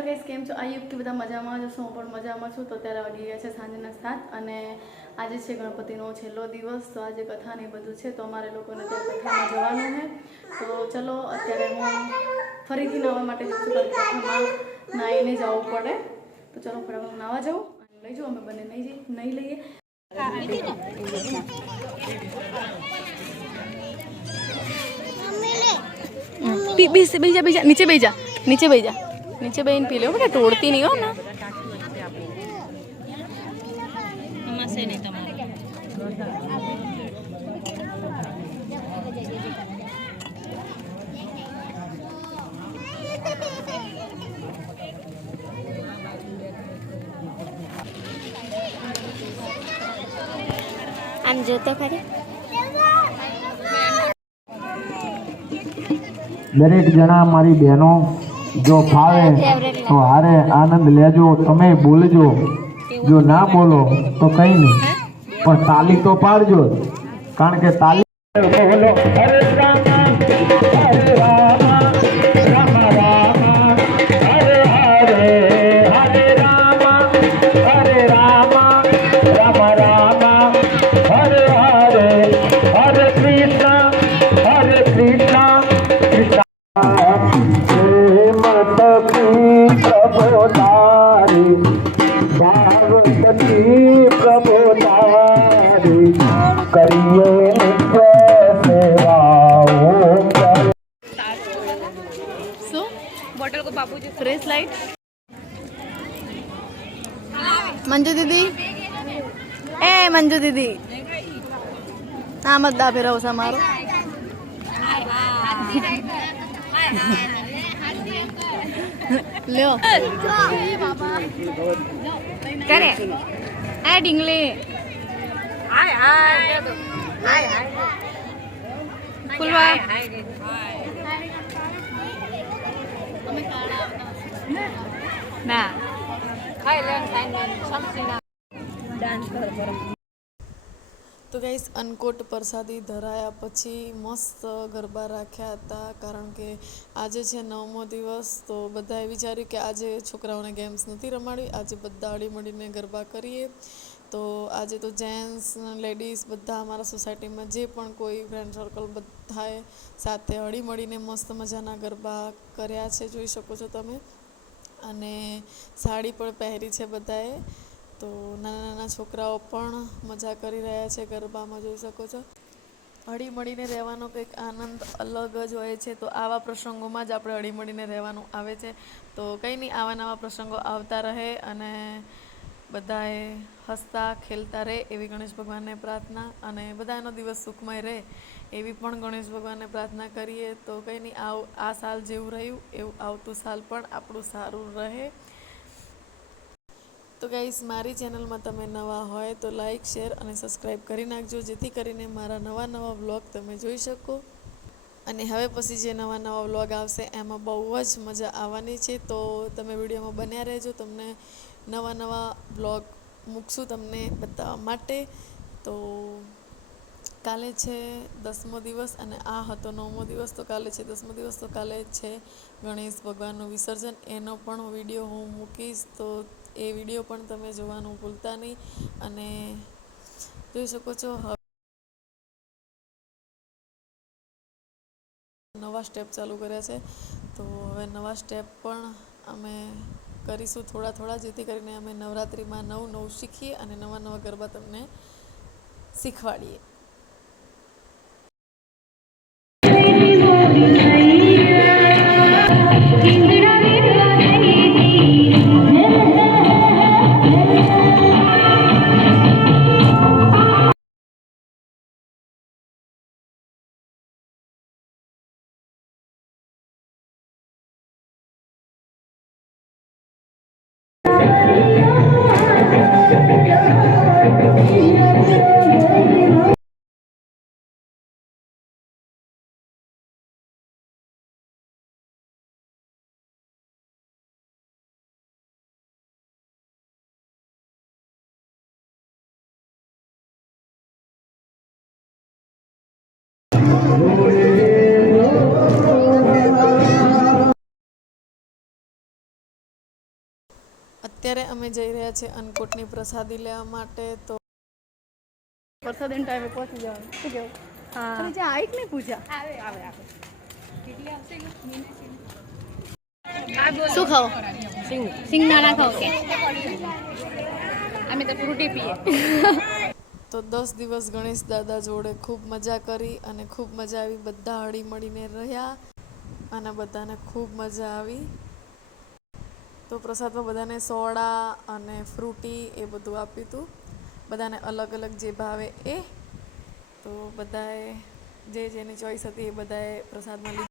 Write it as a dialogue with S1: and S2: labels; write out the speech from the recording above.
S1: Hello guys કેમ છો? આ યુગથી બધા મજામાં જશો હું પણ મજામાં છું. તો અત્યારે વાગી ગયા છે સાંજના સાત અને આજે છે ગણપતિનો છેલ્લો દિવસ, તો આજે કથા ને બધું છે. તો અમારે લોકોને તો કથામાં જવાનું છે. તો ચલો, અત્યારે હું ફરીથી નાહવા માટે નાહીને જવું પડે. તો ચલો બરાબર હું નાવા જાઉં. અને લઈ જાઉં, અમે બંને નહીં જઈએ નહીં લઈએ. બેજા બેજા નીચે બેજા નીચે બેજા નીચે બેન પી લો. બેટા તોડતી નહીં હો ના
S2: અમાસે નહીં તમારે.
S3: આમ જોતો ખરી
S4: દરેક જણા મારી બહેનો જો ફાવે, તો હારે આનંદ લેજો, તમે બોલજો. જો ના બોલો, તો કઈ નહીં. પણ તાલી તો પાડજો કારણ કે તાલી
S1: રાઈટ મંજુ દીદી એ મંજુ દીદી નામ જ દાભે રહો છો મારો લ્યો કરે એ ડીંગલી
S2: હાય હાય હાય હાય
S1: ફૂલવા ના.
S2: ખાઈ લેન
S1: તો ગાઈસ અનકોટ પ્રસાદી ધરાયા પછી મસ્ત ગરબા રાખ્યા હતા, કારણ કે આજે છે નવમો દિવસ, તો બધાએ વિચાર્યું કે આજે છોકરાઓને ગેમ્સ નથી રમાડવી, આજે બધા હળી મળીને ગરબા કરીએ. તો આજે તો જેન્ટ્સ લેડીઝ બધા અમારા સોસાયટીમાં જે પણ કોઈ ફ્રેન્ડ સર્કલ બધાએ સાથે હળી મળીને મસ્ત મજાના ગરબા કર્યા છે, જોઈ શકો છો તમે. અને સાડી પણ પહેરી છે બધાએ. તો નાના નાના છોકરાઓ પણ મજા કરી રહ્યા છે ગરબામાં, જોઈ શકો છો. હળીમળીને રહેવાનો કંઈક આનંદ અલગ જ હોય છે. તો આવા પ્રસંગોમાં જ આપણે હળીમળીને રહેવાનું આવે છે. તો કંઈ નહીં, આવા નવા પ્રસંગો આવતા રહે અને બધાએ હસતા, ખેલતા રહે એવી ગણેશ ભગવાનને પ્રાર્થના અને બધાનો દિવસ સુખમય રહે એવી પણ ગણેશ ભગવાનને પ્રાર્થના કરીએ તો કંઈ નહીં, આવ, આ સાલ જેવું રહ્યું, એવું આવતું સાલ પણ આપણું સારું રહે. તો ગાઈસ, મારી ચેનલમાં તમે નવા હોય તો લાઇક શેર અને સબસ્ક્રાઈબ કરી નાખજો, જેથી કરીને મારા નવા નવા વ્લોગ તમે જોઈ શકો. અને હવે પછી જે નવા નવા વ્લોગ આવશે, એમાં બહુ જ મજા આવવાની છે. તો તમે વિડીયોમાં બન્યા રહેજો. તમને નવા નવા વ્લોગ મૂકશું તમને બતાવવા માટે. તો કાલે છે દસમો દિવસ અને આ હતો નવમો દિવસ. તો કાલે છે દસમો દિવસ, તો કાલે છે ગણેશ ભગવાનનું વિસર્જન. એનો પણ વીડિયો હું મૂકીશ, તો એ વીડિયો પણ તમે જોવાનું ભૂલતા નહીં. અને જોઈ શકો છો હવે નવા સ્ટેપ ચાલુ કર્યા છે. તો હવે નવા સ્ટેપ પણ અમે કરીશું થોડા થોડા, જેથી કરીને અમે નવરાત્રિમાં નવું નવું શીખીએ અને નવા નવા ગરબા તમને શીખવાડીએ. Yeah. અત્યારે અમે જઈ રહ્યા છીએ અન્નકૂટની પ્રસાદી લેવા માટે તો
S2: પ્રસાદન ટાઈમે પહોંચી જવાનું. શું કેવું? હા. જ્યાં આઈક નહીં પૂછા આવે આવે આવે.
S3: શું ખાઓ? સિંગદાણા ખાઓ કે?
S2: અમે તો ફ્રૂટી પીએ.
S1: તો દસ દિવસ ગણેશ દાદા જોડે ખૂબ મજા કરી અને ખૂબ મજા આવી. બધા હળી મળીને રહ્યા અને બધાને ખૂબ મજા આવી. તો પ્રસાદમાં બધાને સોડા અને ફ્રૂટી એ બધું આપ્યું હતું બધાને અલગ અલગ જે ભાવે એ, તો બધાએ જે જેની ચોઈસ હતી એ બધાએ પ્રસાદમાં લીધું.